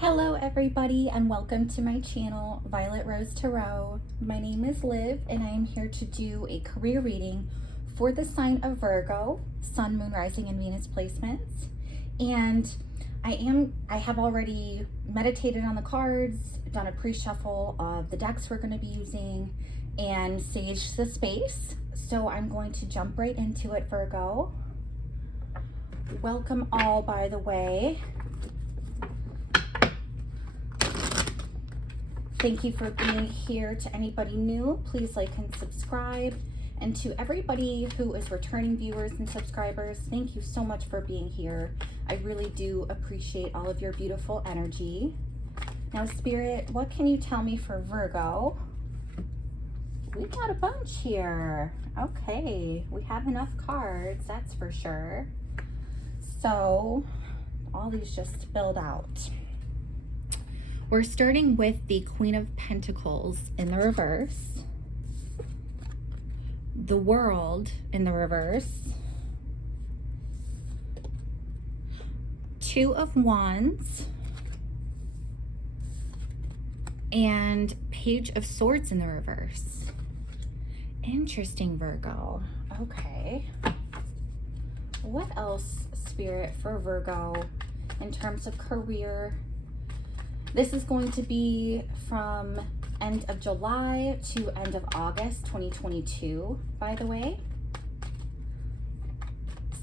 Hello everybody and welcome to my channel, Violet Rose Tarot. My name is Liv and I am here to do a career reading for the sign of Virgo, Sun, Moon, Rising, and Venus placements. And I have already meditated on the cards, done a pre-shuffle of the decks we're going to be using, and saged the space. So I'm going to jump right into it, Virgo. Welcome all, by the way. Thank you for being here. To anybody new, please like and subscribe. And to everybody who is returning viewers and subscribers, thank you so much for being here. I really do appreciate all of your beautiful energy. Now, Spirit, what can you tell me for Virgo? We've got a bunch here. Okay, we have enough cards, that's for sure. So, all these just spilled out. We're starting with the Queen of Pentacles in the reverse, the World in the reverse, Two of Wands, and Page of Swords in the reverse. Interesting, Virgo. Okay. What else, Spirit, for Virgo in terms of career? This is going to be from end of July to end of August 2022, by the way.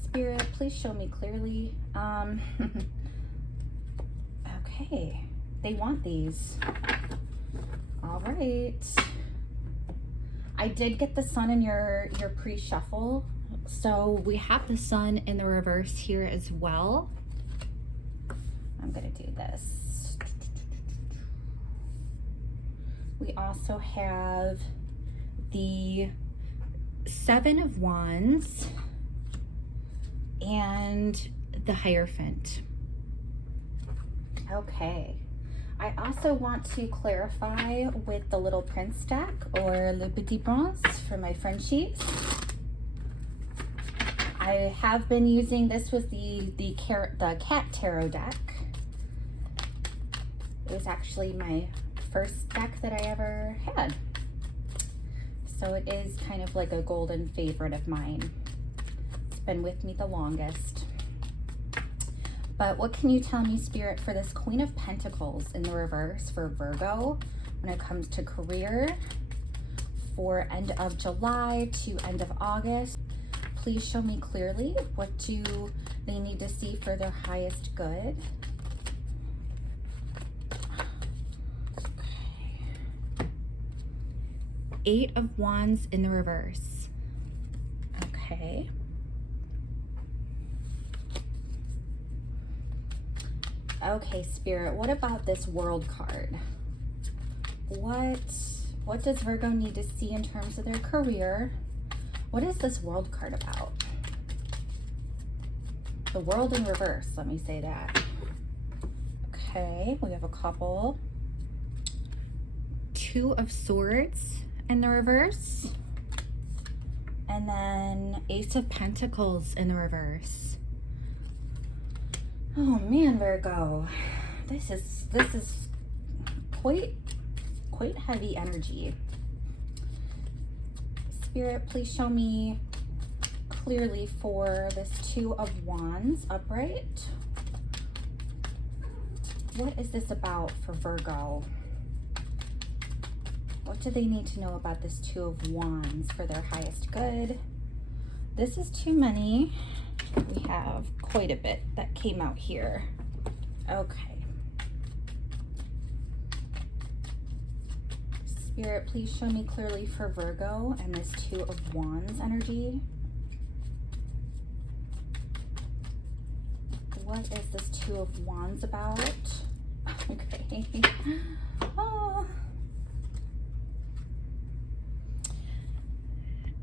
Spirit, please show me clearly. Okay, they want these. All right. I did get the Sun in your pre-shuffle, so we have the Sun in the reverse here as well. I'm gonna do this. We also have the Seven of Wands and the Hierophant. Okay. I also want to clarify with the Little Prince deck, or Le Petit Prince for my Frenchies. I have been using, this was the Cat Tarot deck. It was actually my first deck that I ever had. So it is kind of like a golden favorite of mine. It's been with me the longest. But what can you tell me, Spirit, for this Queen of Pentacles in the reverse for Virgo when it comes to career for end of July to end of August? Please show me clearly, what do they need to see for their highest good? Eight of Wands in the reverse. Okay. Okay, Spirit, what about this World card? What does Virgo need to see in terms of their career? What is this World card about? The World in reverse, let me say that. Okay, we have a couple. Two of Swords in the reverse, and then Ace of Pentacles in the reverse. Oh man, Virgo, this is quite heavy energy. Spirit, please show me clearly for this Two of Wands upright. What is this about for Virgo? What do they need to know about this Two of Wands for their highest good? This is too many. We have quite a bit that came out here. Okay. Spirit, please show me clearly for Virgo and this Two of Wands energy. What is this Two of Wands about? Okay. Oh.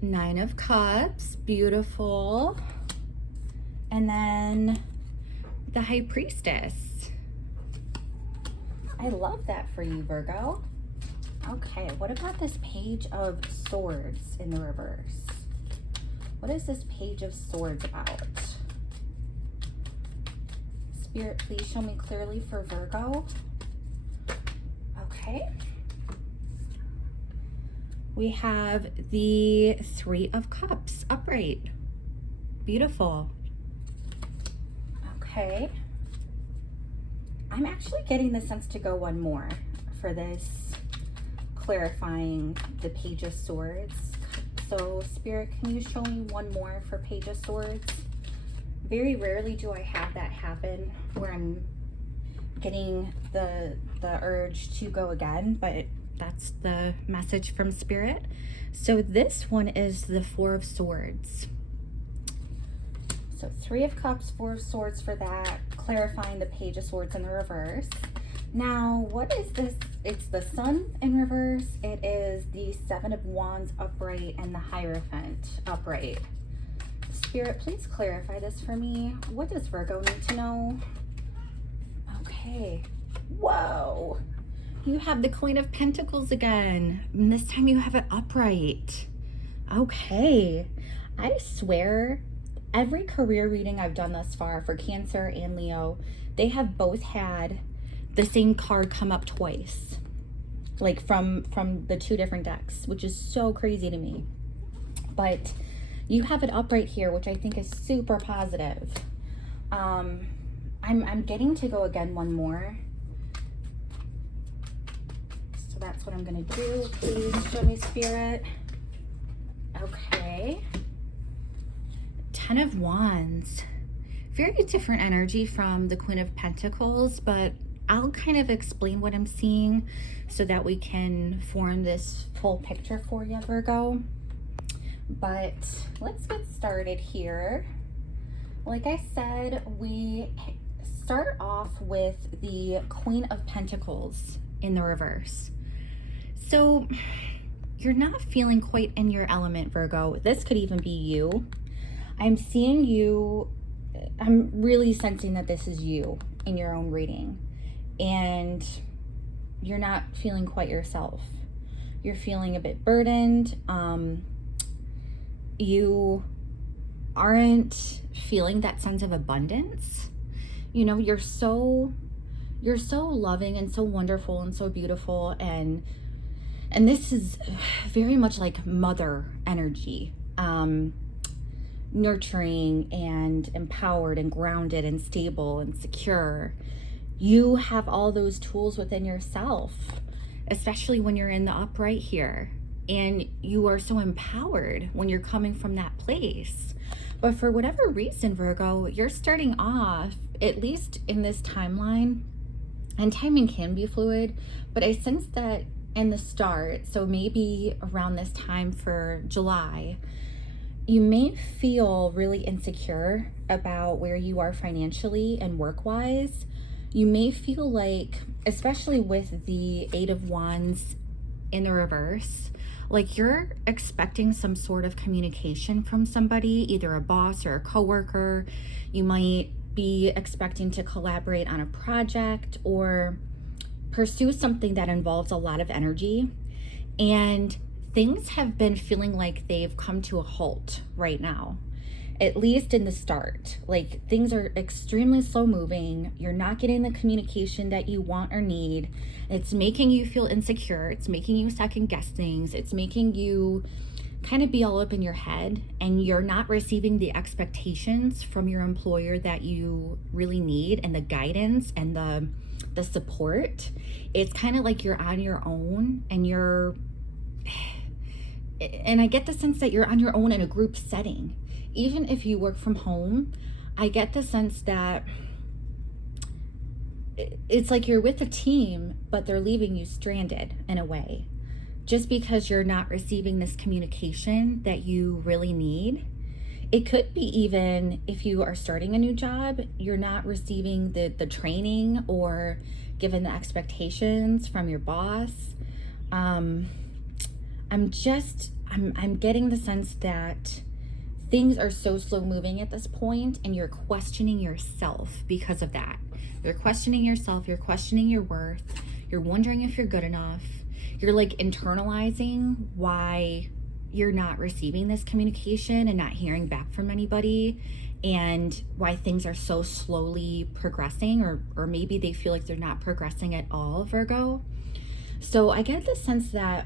Nine of Cups, beautiful. And then the High Priestess. I love that for you, Virgo. Okay, what about this Page of Swords in the reverse? What is this Page of Swords about? Spirit, please show me clearly for Virgo. Okay. We have the Three of Cups upright. Beautiful. Okay. I'm actually getting the sense to go one more for this, clarifying the Page of Swords. So Spirit, can you show me one more for Page of Swords? Very rarely do I have that happen where I'm getting the urge to go again, but that's the message from Spirit. So this one is the Four of Swords. So Three of Cups, Four of Swords for that, clarifying the Page of Swords in the reverse. Now, what is this? It's the Sun in reverse. It is the Seven of Wands upright and the Hierophant upright. Spirit, please clarify this for me. What does Virgo need to know? Okay. Whoa. You have the Queen of Pentacles again. And this time you have it upright. Okay. I swear, every career reading I've done thus far for Cancer and Leo, they have both had the same card come up twice. Like from the two different decks, which is so crazy to me. But you have it upright here, which I think is super positive. I'm getting to go again one more. So that's what I'm gonna do. Please show me, Spirit. Okay. Ten of Wands. Very different energy from the Queen of Pentacles, but I'll kind of explain what I'm seeing so that we can form this full picture for you, Virgo. But let's get started here. Like I said, we start off with the Queen of Pentacles in the reverse. So you're not feeling quite in your element, Virgo. This could even be you. I'm seeing you, I'm really sensing that this is you in your own reading. And you're not feeling quite yourself. You're feeling a bit burdened. You aren't feeling that sense of abundance. You know, you're so loving and so wonderful and so beautiful, and this is very much like mother energy, nurturing and empowered and grounded and stable and secure. You have all those tools within yourself, especially when you're in the upright here. And you are so empowered when you're coming from that place. But for whatever reason, Virgo, you're starting off, at least in this timeline, and timing can be fluid, but I sense that in the start, so maybe around this time for July, you may feel really insecure about where you are financially and work-wise. You may feel like, especially with the Eight of Wands in the reverse, like you're expecting some sort of communication from somebody, either a boss or a coworker. You might be expecting to collaborate on a project or pursue something that involves a lot of energy. And things have been feeling like they've come to a halt right now, at least in the start. Like things are extremely slow moving. You're not getting the communication that you want or need. It's making you feel insecure. It's making you second guess things. It's making you kind of be all up in your head, and you're not receiving the expectations from your employer that you really need, and the guidance and the support. It's kind of like you're on your own, and I get the sense that you're on your own in a group setting. Even if you work from home, I get the sense that it's like you're with a team, but they're leaving you stranded in a way, just because you're not receiving this communication that you really need. It could be even if you are starting a new job, you're not receiving the training or given the expectations from your boss. I'm getting the sense that things are so slow moving at this point, and you're questioning yourself because of that. You're questioning yourself, you're questioning your worth, you're wondering if you're good enough. You're like internalizing why you're not receiving this communication and not hearing back from anybody. and why things are so slowly progressing, or maybe they feel like they're not progressing at all, Virgo. So I get the sense that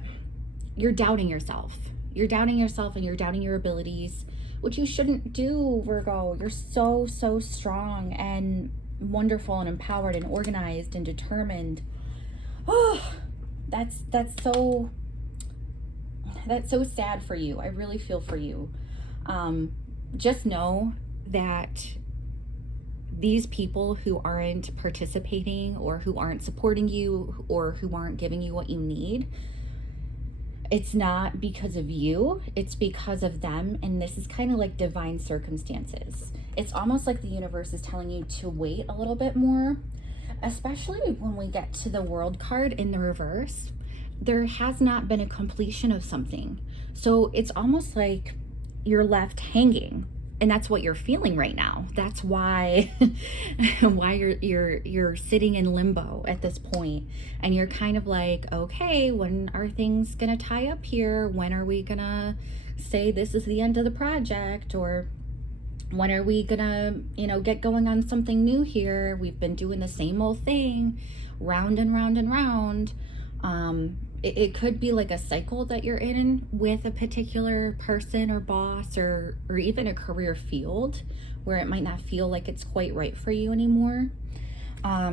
you're doubting yourself. You're doubting yourself and you're doubting your abilities, which you shouldn't do, Virgo. You're so, so strong and wonderful and empowered and organized and determined. Oh, that's so sad for you. I really feel for you. Just know that these people who aren't participating or who aren't supporting you or who aren't giving you what you need, it's not because of you, it's because of them. And this is kind of like divine circumstances. It's almost like the universe is telling you to wait a little bit more, especially when we get to the World card in the reverse. There has not been a completion of something. So it's almost like you're left hanging. And that's what you're feeling right now. That's why you're sitting in limbo at this point. And you're kind of like, okay, when are things gonna tie up here? When are we gonna say this is the end of the project? Or when are we gonna, get going on something new here? We've been doing the same old thing, round and round and round. It could be like a cycle that you're in with a particular person or boss or even a career field where it might not feel like it's quite right for you anymore.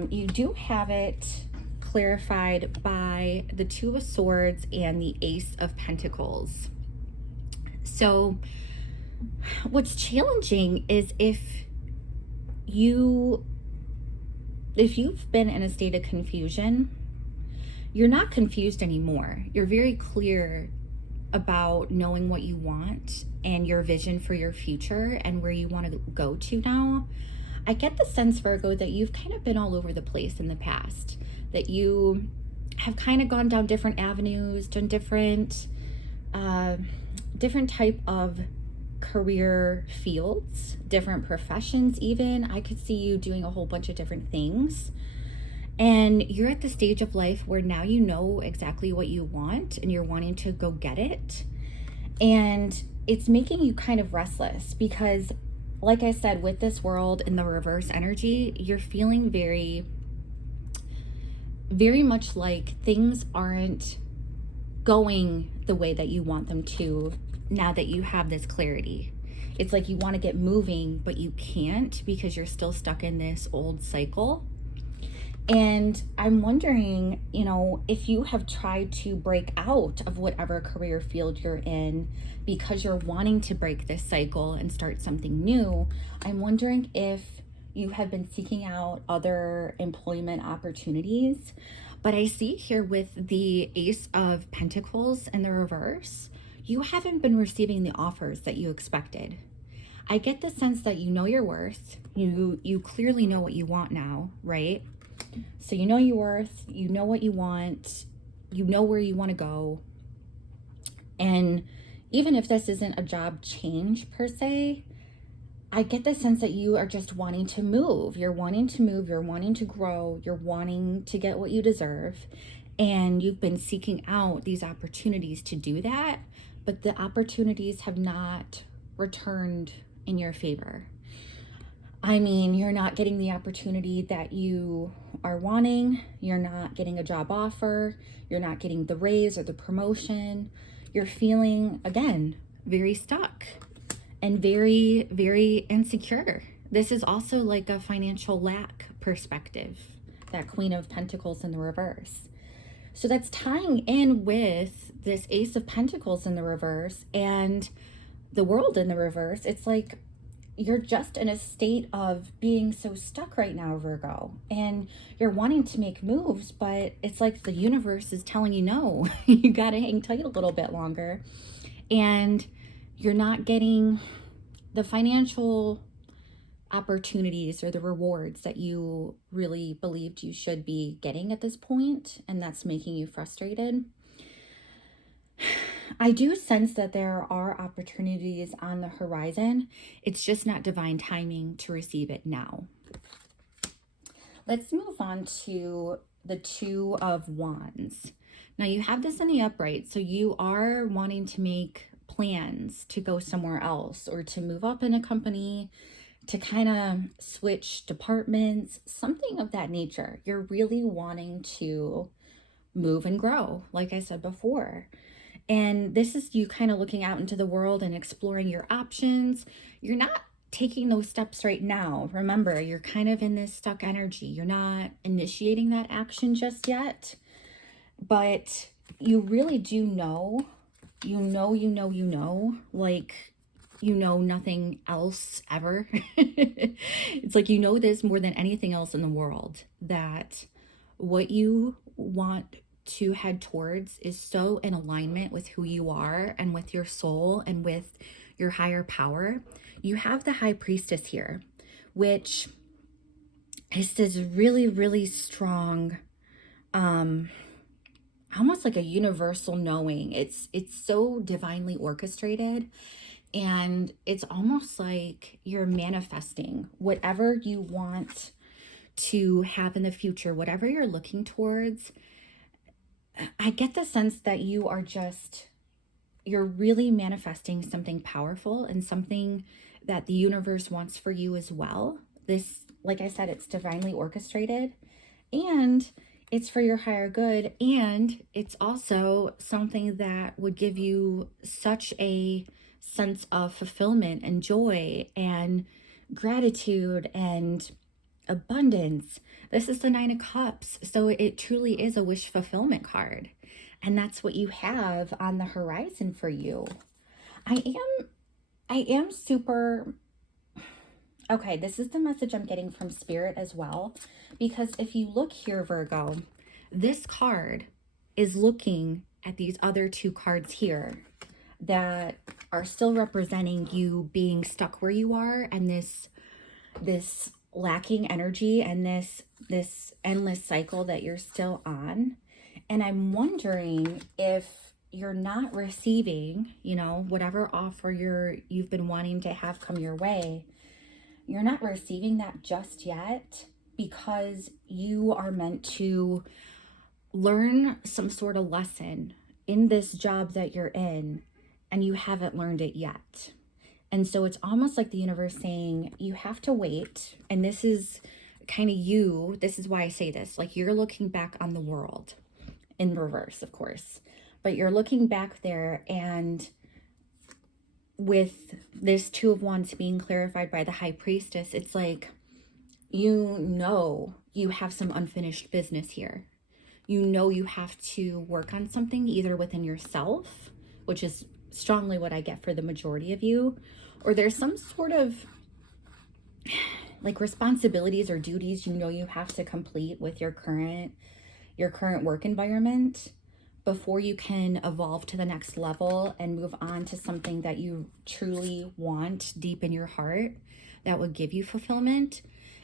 You do have it clarified by the Two of Swords and the Ace of Pentacles. So what's challenging is if you've been in a state of confusion, you're not confused anymore. You're very clear about knowing what you want and your vision for your future and where you want to go to now. I get the sense, Virgo, that you've kind of been all over the place in the past, that you have kind of gone down different avenues, done different type of career fields, different professions even. I could see you doing a whole bunch of different things. And you're at the stage of life where now you know exactly what you want and you're wanting to go get it. And it's making you kind of restless because, like I said, with this world in the reverse energy, you're feeling very, very much like things aren't going the way that you want them to now that you have this clarity. It's like you want to get moving, but you can't because you're still stuck in this old cycle. And I'm wondering, if you have tried to break out of whatever career field you're in because you're wanting to break this cycle and start something new. I'm wondering if you have been seeking out other employment opportunities. But I see here with the Ace of Pentacles in the reverse, you haven't been receiving the offers that you expected. I get the sense that you know your worth. You clearly know what you want now, right? So you know your worth, you know what you want, you know where you want to go. And even if this isn't a job change per se, I get the sense that you are just wanting to move. You're wanting to move, you're wanting to grow, you're wanting to get what you deserve. And you've been seeking out these opportunities to do that, but the opportunities have not returned in your favor. I mean, you're not getting the opportunity that you are wanting. You're not getting a job offer. You're not getting the raise or the promotion. You're feeling, again, very stuck and very, very insecure. This is also like a financial lack perspective, that Queen of Pentacles in the reverse. So that's tying in with this Ace of Pentacles in the reverse and the World in the reverse. It's like, you're just in a state of being so stuck right now, Virgo, and you're wanting to make moves, but it's like the universe is telling you no, you got to hang tight a little bit longer, and you're not getting the financial opportunities or the rewards that you really believed you should be getting at this point, and that's making you frustrated. I do sense that there are opportunities on the horizon. It's just not divine timing to receive it now. Let's move on to the Two of Wands. Now you have this in the upright, so you are wanting to make plans to go somewhere else or to move up in a company, to kind of switch departments, something of that nature. You're really wanting to move and grow, like I said before. And this is you kind of looking out into the world and exploring your options. You're not taking those steps right now. Remember, you're kind of in this stuck energy. You're not initiating that action just yet, but you really do know, like, nothing else ever. It's like, this more than anything else in the world, that what you want to head towards is so in alignment with who you are and with your soul and with your higher power. You have the High Priestess here, which is this really, really strong, almost like a universal knowing. It's so divinely orchestrated, and it's almost like you're manifesting whatever you want to have in the future, whatever you're looking towards. I get the sense that you're really manifesting something powerful and something that the universe wants for you as well. This, like I said, it's divinely orchestrated, and it's for your higher good, and it's also something that would give you such a sense of fulfillment and joy and gratitude and abundance. This is the Nine of Cups, so it truly is a wish fulfillment card, and that's what you have on the horizon for you. I am super okay. This is the message I'm getting from Spirit as well, because if you look here, Virgo, this card is looking at these other two cards here that are still representing you being stuck where you are, and this lacking energy, and this endless cycle that you're still on. And I'm wondering if you're not receiving, whatever offer you've been wanting to have come your way, you're not receiving that just yet, because you are meant to learn some sort of lesson in this job that you're in, and you haven't learned it yet. And so it's almost like the universe saying, you have to wait. And this is kind of this is why I say this, like, you're looking back on the world in reverse, of course, but you're looking back there, and with this Two of Wands being clarified by the High Priestess, it's like, you have some unfinished business here. You have to work on something either within yourself, which is strongly what I get for the majority of you, or there's some sort of like responsibilities or duties you have to complete with your current work environment before you can evolve to the next level and move on to something that you truly want deep in your heart that would give you fulfillment.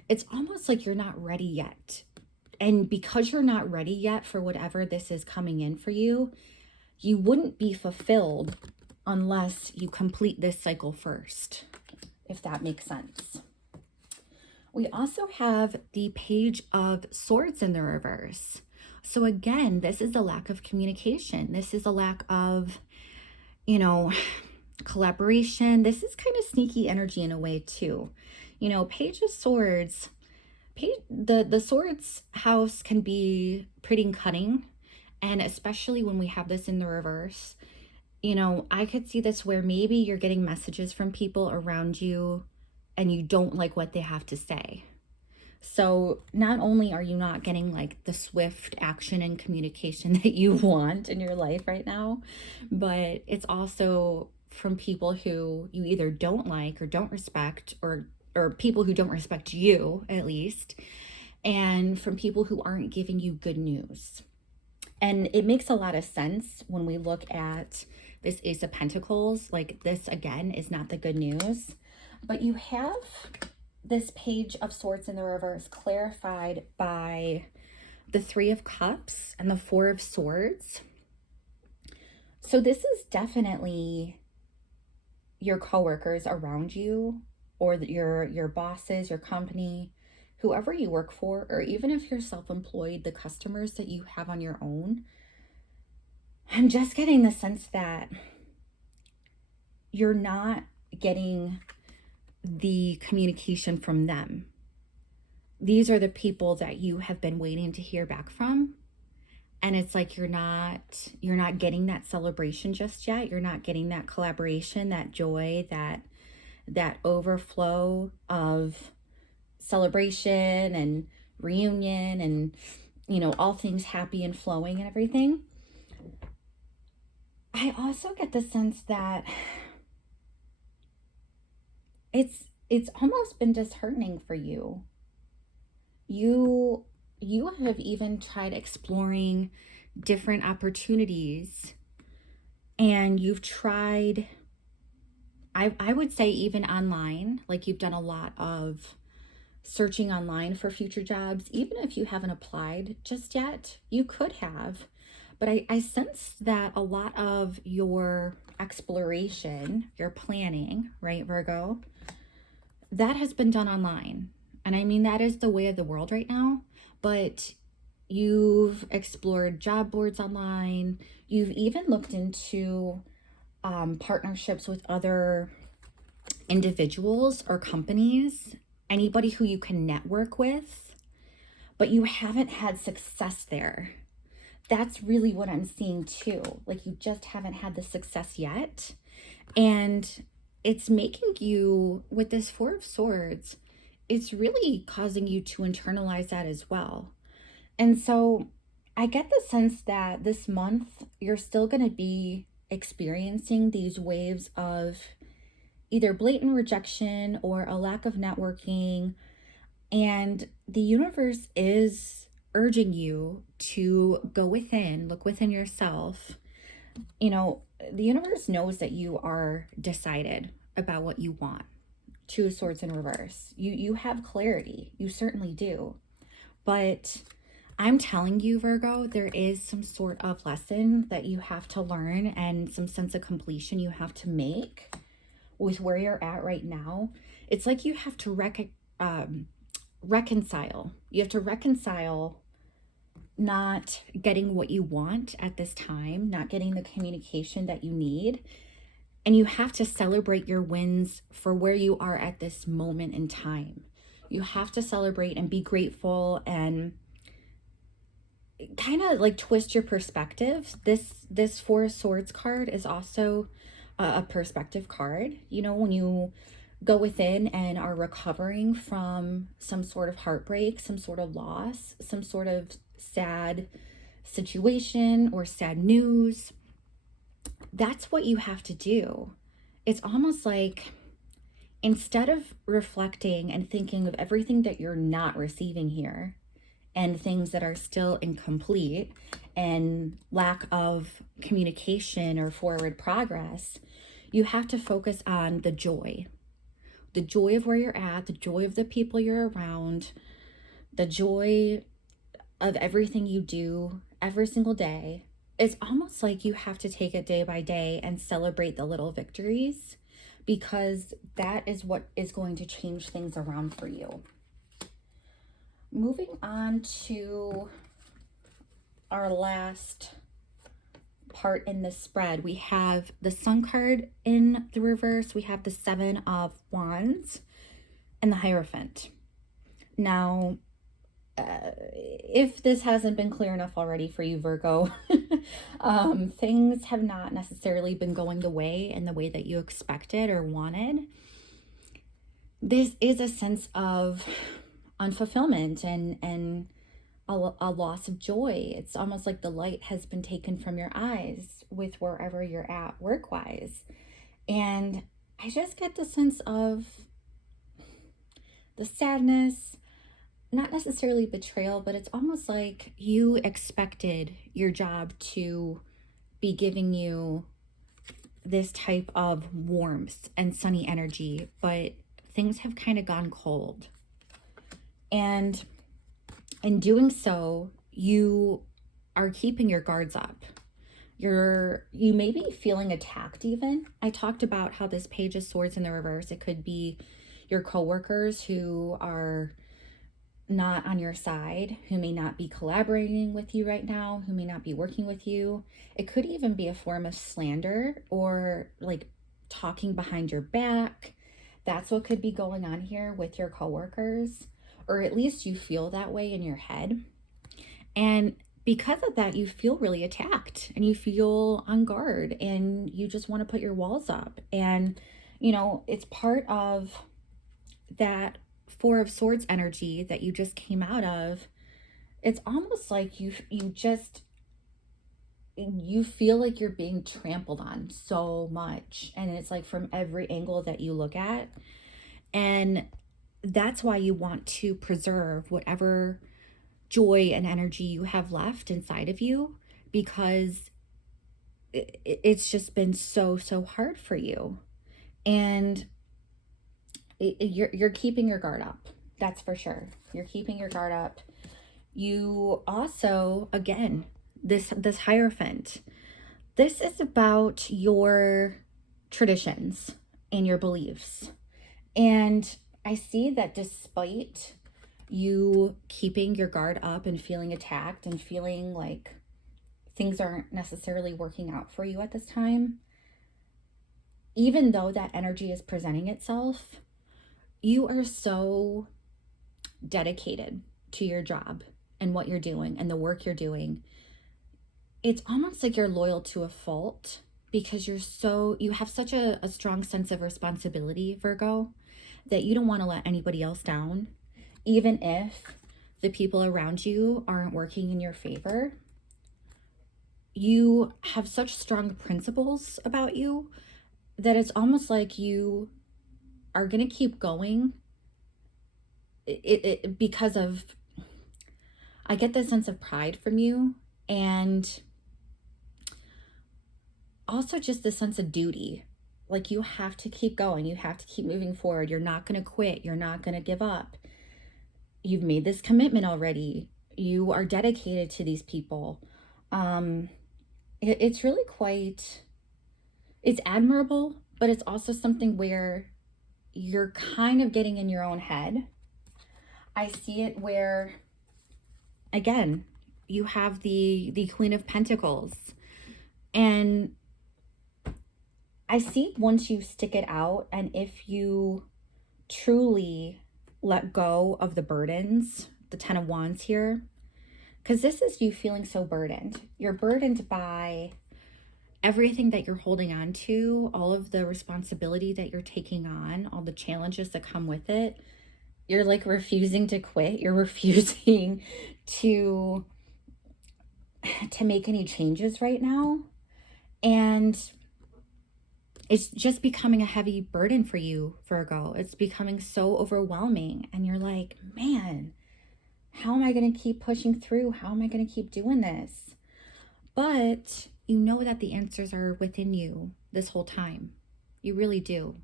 It's almost like you're not ready yet. And because you're not ready yet for whatever this is coming in for you, you wouldn't be fulfilled unless you complete this cycle first, if that makes sense. We also have the Page of Swords in the reverse. So again, this is a lack of communication. This is a lack of, collaboration. This is kind of sneaky energy in a way too. Page of Swords, the Swords house can be pretty cunning. And especially when we have this in the reverse, I could see this where maybe you're getting messages from people around you and you don't like what they have to say. So not only are you not getting like the swift action and communication that you want in your life right now, but it's also from people who you either don't like or don't respect, or people who don't respect you, at least, and from people who aren't giving you good news. And it makes a lot of sense when we look at this Ace of Pentacles. Like, this again is not the good news, but you have this Page of Swords in the reverse clarified by the Three of Cups and the Four of Swords. So this is definitely your coworkers around you, or your bosses, your company, whoever you work for, or even if you're self-employed, the customers that you have on your own. I'm just getting the sense that you're not getting the communication from them. These are the people that you have been waiting to hear back from. And it's like you're not getting that celebration just yet. You're not getting that collaboration, that joy, that overflow of celebration and reunion and, you know, all things happy and flowing and everything. I also get the sense that it's almost been disheartening for you. You have even tried exploring different opportunities, and you've tried, I would say even online, like you've done a lot of searching online for future jobs. Even if you haven't applied just yet, you could have. But I sense that a lot of your exploration, your planning, right, Virgo, that has been done online. And I mean, that is the way of the world right now. But you've explored job boards online. You've even looked into partnerships with other individuals or companies, anybody who you can network with, but you haven't had success there. That's really what I'm seeing too. Like you just haven't had the success yet. And it's making you, with this Four of Swords, it's really causing you to internalize that as well. And so I get the sense that this month you're still going to be experiencing these waves of either blatant rejection or a lack of networking. And the universe is urging you to go within, look within yourself. You know, the universe knows that you are decided about what you want. Two of Swords in reverse. You have clarity. You certainly do. But I'm telling you, Virgo, there is some sort of lesson that you have to learn and some sense of completion you have to make with where you're at right now. It's like you have to reconcile. You have to reconcile not getting what you want at this time, not getting the communication that you need. And you have to celebrate your wins for where you are at this moment in time. You have to celebrate and be grateful and kind of like twist your perspective. This Four of Swords card is also a perspective card. You know, when you go within and are recovering from some sort of heartbreak, some sort of loss, some sort of sad situation or sad news, that's what you have to do. It's almost like instead of reflecting and thinking of everything that you're not receiving here and things that are still incomplete and lack of communication or forward progress, you have to focus on the joy of where you're at, the joy of the people you're around, the joy of everything you do every single day. It's almost like you have to take it day by day and celebrate the little victories, because that is what is going to change things around for you. Moving on to our last part in the spread, we have the Sun card in the reverse, we have the Seven of Wands, and the Hierophant. Now, if this hasn't been clear enough already for you, Virgo, things have not necessarily been going the way that you expected or wanted. This is a sense of unfulfillment and a loss of joy. It's almost like the light has been taken from your eyes with wherever you're at work-wise. And I just get the sense of the sadness, not necessarily betrayal, but it's almost like you expected your job to be giving you this type of warmth and sunny energy, but things have kind of gone cold. And in doing so, you are keeping your guards up. You may be feeling attacked even. I talked about how this Page of Swords in the reverse, it could be your coworkers who are not on your side, who may not be collaborating with you right now, who may not be working with you. It could even be a form of slander or like talking behind your back, That's what could be going on here with your coworkers, or at least you feel that way in your head. And because of that, you feel really attacked and you feel on guard and you just want to put your walls up. And, it's part of that Four of Swords energy that you just came out of. It's almost like you feel like you're being trampled on so much, and it's like from every angle that you look at. And that's why you want to preserve whatever joy and energy you have left inside of you, because it's just been so hard for you. And you're keeping your guard up. That's for sure. You're keeping your guard up. You also, again, this Hierophant, this is about your traditions and your beliefs. And I see that despite you keeping your guard up and feeling attacked and feeling like things aren't necessarily working out for you at this time, even though that energy is presenting itself, you are so dedicated to your job and what you're doing and the work you're doing. It's almost like you're loyal to a fault, because you have such a strong sense of responsibility, Virgo, that you don't want to let anybody else down, even if the people around you aren't working in your favor. You have such strong principles about you that it's almost like you are going to keep going because of, I get this sense of pride from you, and also just the sense of duty. Like, you have to keep going. You have to keep moving forward. You're not going to quit. You're not going to give up. You've made this commitment already. You are dedicated to these people. It's really it's admirable, but it's also something where you're kind of getting in your own head. I see it where, again, you have the Queen of Pentacles, and I see once you stick it out, and if you truly let go of the burdens, the Ten of Wands here, because this is you feeling so burdened. You're burdened by everything that you're holding on to, all of the responsibility that you're taking on, all the challenges that come with it. You're like refusing to quit. You're refusing to make any changes right now. And it's just becoming a heavy burden for you, Virgo. It's becoming so overwhelming. And you're like, man, how am I going to keep pushing through? How am I going to keep doing this? But you know that the answers are within you this whole time. You really do.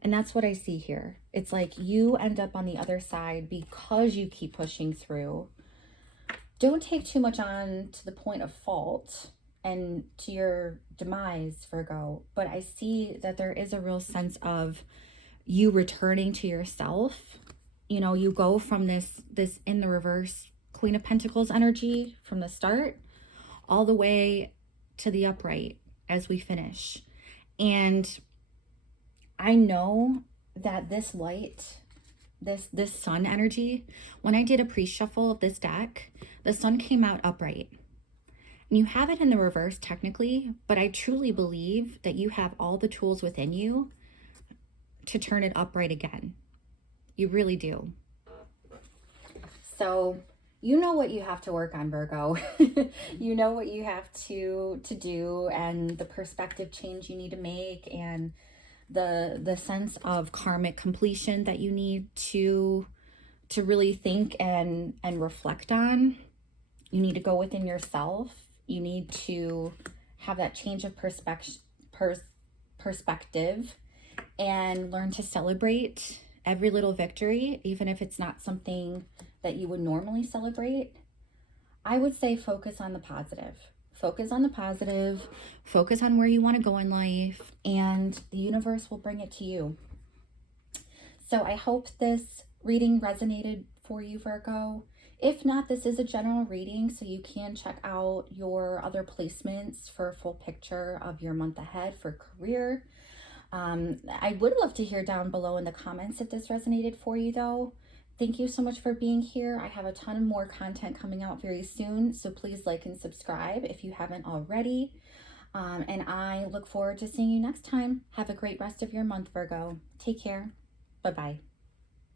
And that's what I see here. It's like you end up on the other side because you keep pushing through. Don't take too much on to the point of fault and to your demise, Virgo. But I see that there is a real sense of you returning to yourself. You go from this in the reverse Queen of Pentacles energy from the start all the way to the upright as we finish. And I know that this light, this sun energy, when I did a pre-shuffle of this deck, the sun came out upright. And you have it in the reverse technically, but I truly believe that you have all the tools within you to turn it upright again. You really do. So you know what you have to work on, Virgo. You know what you have to do, and the perspective change you need to make, and the sense of karmic completion that you need to really think and reflect on. You need to go within yourself. You need to have that change of perspective and learn to celebrate every little victory, even if it's not something that you would normally celebrate. I would say focus on the positive. Focus on the positive. Focus on where you want to go in life, and the universe will bring it to you. So I hope this reading resonated for you, Virgo. If not, this is a general reading, so you can check out your other placements for a full picture of your month ahead for career. I would love to hear down below in the comments if this resonated for you though. Thank you so much for being here. I have a ton of more content coming out very soon, so please like and subscribe if you haven't already. And I look forward to seeing you next time. Have a great rest of your month, Virgo. Take care. Bye-bye.